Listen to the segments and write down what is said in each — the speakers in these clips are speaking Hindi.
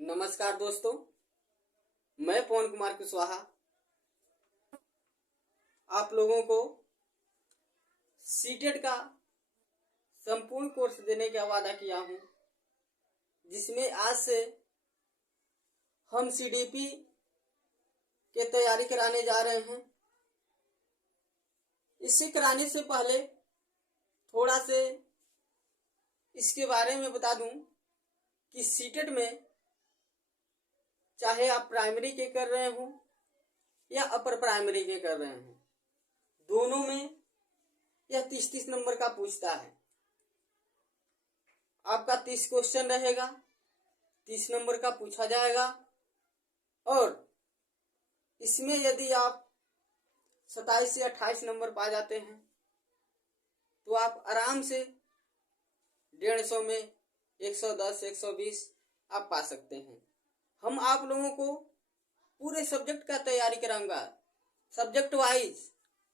नमस्कार दोस्तों, मैं पवन कुमार कुशवाहा आप लोगों को सीटेट का संपूर्ण कोर्स देने का वादा किया हूं, जिसमें आज से हम सीडीपी के तैयारी कराने जा रहे हैं। इसे कराने से पहले थोड़ा से इसके बारे में बता दूं कि सीटेट में चाहे आप प्राइमरी के कर रहे हो या अपर प्राइमरी के कर रहे हो, दोनों में यह 30-30 नंबर का पूछता है। आपका 30 क्वेश्चन रहेगा, 30 नंबर का पूछा जाएगा और इसमें यदि आप 27 से 28 नंबर पा जाते हैं तो आप आराम से 150 में 110, 120 आप पा सकते हैं। हम आप लोगों को पूरे सब्जेक्ट का तैयारी कराऊंगा, सब्जेक्ट वाइज।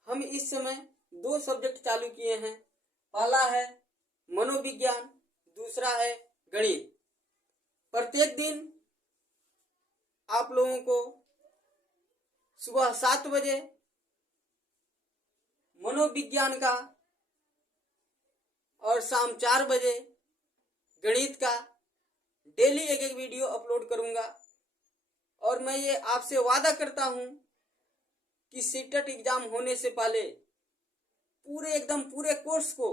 हम इस समय 2 सब्जेक्ट चालू किए हैं। पहला है मनोविज्ञान, दूसरा है गणित। प्रत्येक दिन आप लोगों को सुबह 7 बजे मनोविज्ञान का और शाम 4 बजे गणित का डेली एक वीडियो अपलोड करूंगा। और मैं ये आपसे वादा करता हूं कि सीटेट एग्जाम होने से पहले पूरे कोर्स को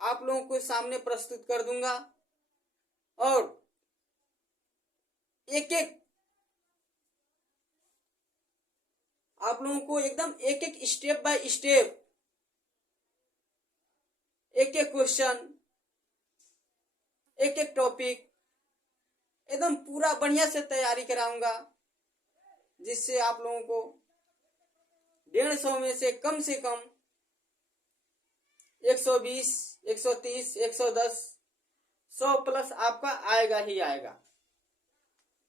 आप लोगों को सामने प्रस्तुत कर दूंगा और एक आप लोगों को एकदम एक स्टेप बाय स्टेप एक क्वेश्चन, एक टॉपिक एकदम पूरा बढ़िया से तैयारी कराऊंगा, जिससे आप लोगों को 150 में से कम 120, 130, 110, 100 प्लस आपका आएगा ही आएगा।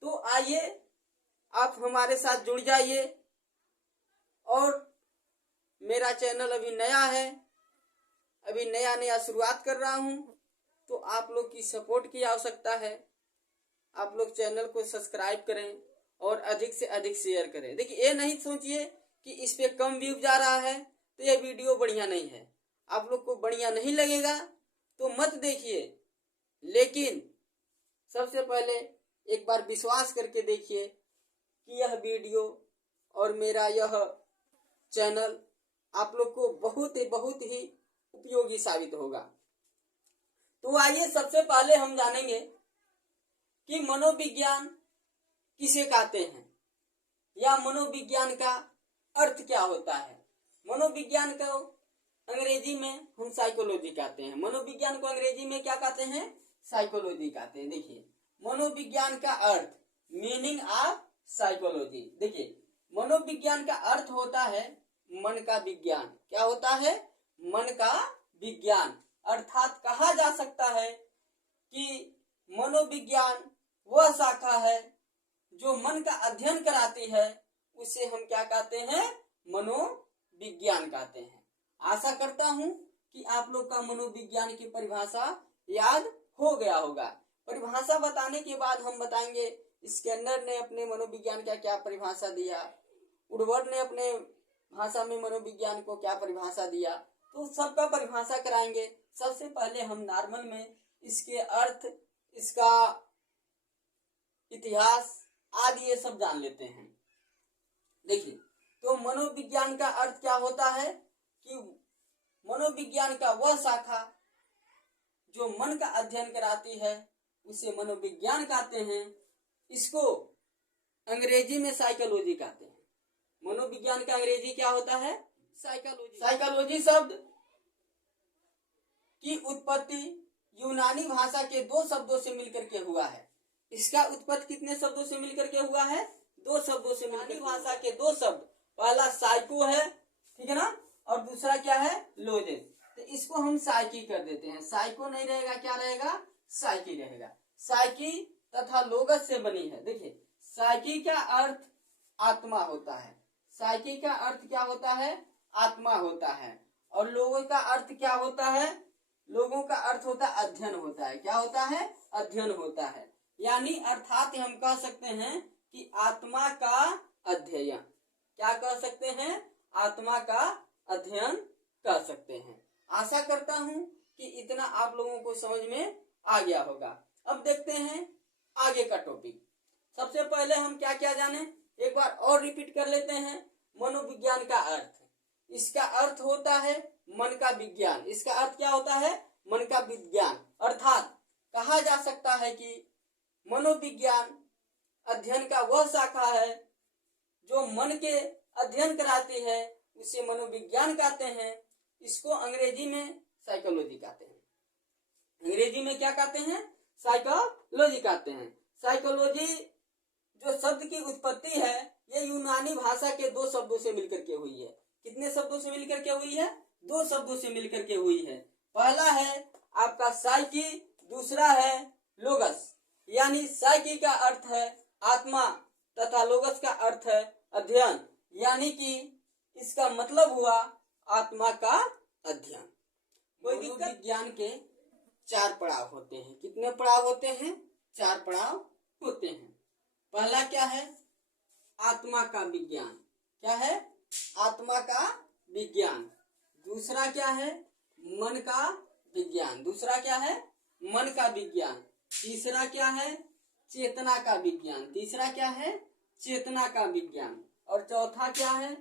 तो आइए आप हमारे साथ जुड़ जाइए। और मेरा चैनल अभी नया है, अभी नया शुरुआत कर रहा हूं, तो आप लोग की सपोर्ट की आवश्यकता है। आप लोग चैनल को सब्सक्राइब करें और अधिक से अधिक शेयर करें। देखिए, ये नहीं सोचिए कि इस पे कम व्यूज जा रहा है तो ये वीडियो बढ़िया नहीं है। आप लोग को बढ़िया नहीं लगेगा तो मत देखिए, लेकिन सबसे पहले एक बार विश्वास करके देखिए कि यह वीडियो और मेरा यह चैनल आप लोग को बहुत ही उपयोगी साबित होगा। तो आइए सबसे पहले हम जानेंगे कि मनोविज्ञान किसे कहते हैं या मनोविज्ञान का अर्थ क्या होता है। मनोविज्ञान को अंग्रेजी में हम साइकोलॉजी कहते हैं। मनोविज्ञान को अंग्रेजी में क्या कहते हैं? साइकोलॉजी कहते हैं। देखिए, मनोविज्ञान का अर्थ, मीनिंग ऑफ साइकोलॉजी। देखिए, मनोविज्ञान का अर्थ होता है मन का विज्ञान। क्या होता है? मन का विज्ञान। अर्थात कहा जा सकता है कि मनोविज्ञान वह शाखा है जो मन का अध्ययन कराती है, उसे हम क्या कहते हैं? मनोविज्ञान कहते हैं। आशा करता हूं कि आप लोग का मनोविज्ञान की परिभाषा याद हो गया होगा। परिभाषा बताने के बाद हम बताएंगे स्कैनर ने अपने मनोविज्ञान का क्या परिभाषा दिया, वुडवर्ड ने अपने भाषा में मनोविज्ञान को क्या परिभाषा दिया, तो सबका परिभाषा कराएंगे। सबसे पहले हम नॉर्मल में इसके अर्थ, इसका इतिहास आदि ये सब जान लेते हैं। देखिए, तो मनोविज्ञान का अर्थ क्या होता है कि मनोविज्ञान का वह शाखा जो मन का अध्ययन कराती है, उसे मनोविज्ञान कहते हैं। इसको अंग्रेजी में साइकोलॉजी कहते हैं। मनोविज्ञान का अंग्रेजी क्या होता है? साइकोलॉजी। साइकोलॉजी शब्द की उत्पत्ति यूनानी भाषा के 2 शब्दों से मिलकर के हुआ है। इसका उत्पत्ति कितने शब्दों से मिलकर के हुआ है? 2 शब्दों से। यूनानी भाषा के 2 शब्द, पहला साइको है, ठीक है ना, और दूसरा क्या है? लोजेस। तो इसको हम साइकी कर देते हैं। साइको नहीं रहेगा, क्या रहेगा? साइकी रहेगा। साइकी तथा लोगस से बनी है। देखिए, साइकी का अर्थ आत्मा होता है। साइकी का अर्थ क्या होता है? आत्मा होता है। और लोगों का अर्थ क्या होता है? लोगों का अर्थ होता है अध्ययन होता है। क्या होता है? अध्ययन होता है। यानी अर्थात हम कह सकते हैं कि आत्मा का अध्ययन। क्या कह सकते हैं? आत्मा का अध्ययन कर सकते हैं। आशा करता हूं कि इतना आप लोगों को समझ में आ गया होगा। अब देखते हैं आगे का टॉपिक। सबसे पहले हम क्या क्या जाने, एक बार और रिपीट कर लेते हैं। मनोविज्ञान का अर्थ, इसका अर्थ होता है मन का विज्ञान। इसका अर्थ क्या होता है? मन का विज्ञान। अर्थात कहा जा सकता है कि मनोविज्ञान अध्ययन का वह शाखा है जो मन के अध्ययन कराती है, उसे मनोविज्ञान कहते हैं। इसको अंग्रेजी में साइकोलॉजी कहते हैं। अंग्रेजी में क्या कहते हैं? साइकोलॉजी कहते हैं। साइकोलॉजी जो शब्द की उत्पत्ति है, ये यूनानी भाषा के दो शब्दों से मिलकर के हुई है। कितने शब्दों से मिलकर के हुई है? दो शब्दों से मिलकर के हुई है। पहला है आपका साइकी, दूसरा है लोगस। यानी साइकी का अर्थ है आत्मा तथा लोगस का अर्थ है अध्ययन। यानी कि इसका मतलब हुआ आत्मा का अध्ययन। वैदिक विज्ञान के 4 पड़ाव होते हैं। कितने पड़ाव होते हैं? 4 पड़ाव होते हैं। पहला क्या है? आत्मा का विज्ञान। क्या है? आत्मा का विज्ञान। दूसरा क्या है? मन का विज्ञान। दूसरा क्या है? मन का विज्ञान। तीसरा क्या है? चेतना का विज्ञान। तीसरा क्या है? चेतना का विज्ञान। और चौथा क्या है?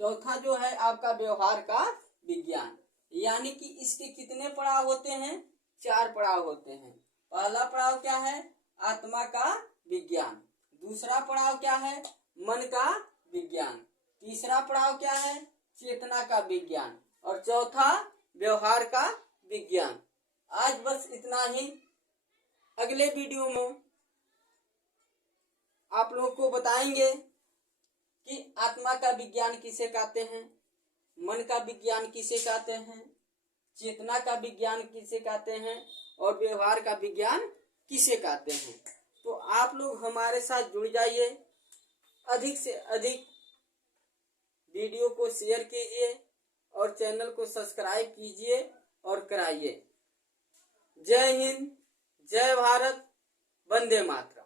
चौथा जो है आपका व्यवहार का विज्ञान। यानी कि इसके कितने पड़ाव होते हैं? 4 पड़ाव होते हैं। पहला पड़ाव क्या है? आत्मा का विज्ञान। दूसरा पड़ाव क्या है? मन का विज्ञान। तीसरा पड़ाव क्या है? चेतना का विज्ञान। और चौथा व्यवहार का विज्ञान। आज बस इतना ही। अगले वीडियो में आप लोगों को बताएंगे कि आत्मा का विज्ञान किसे कहते हैं, मन का विज्ञान किसे कहते हैं, चेतना का विज्ञान किसे कहते हैं और व्यवहार का विज्ञान किसे कहते हैं। तो आप लोग हमारे साथ जुड़ जाइए। अधिक से अधिक वीडियो को शेयर कीजिए और चैनल को सब्सक्राइब कीजिए और कराइए। जय हिंद, जय भारत, वंदे मातरम।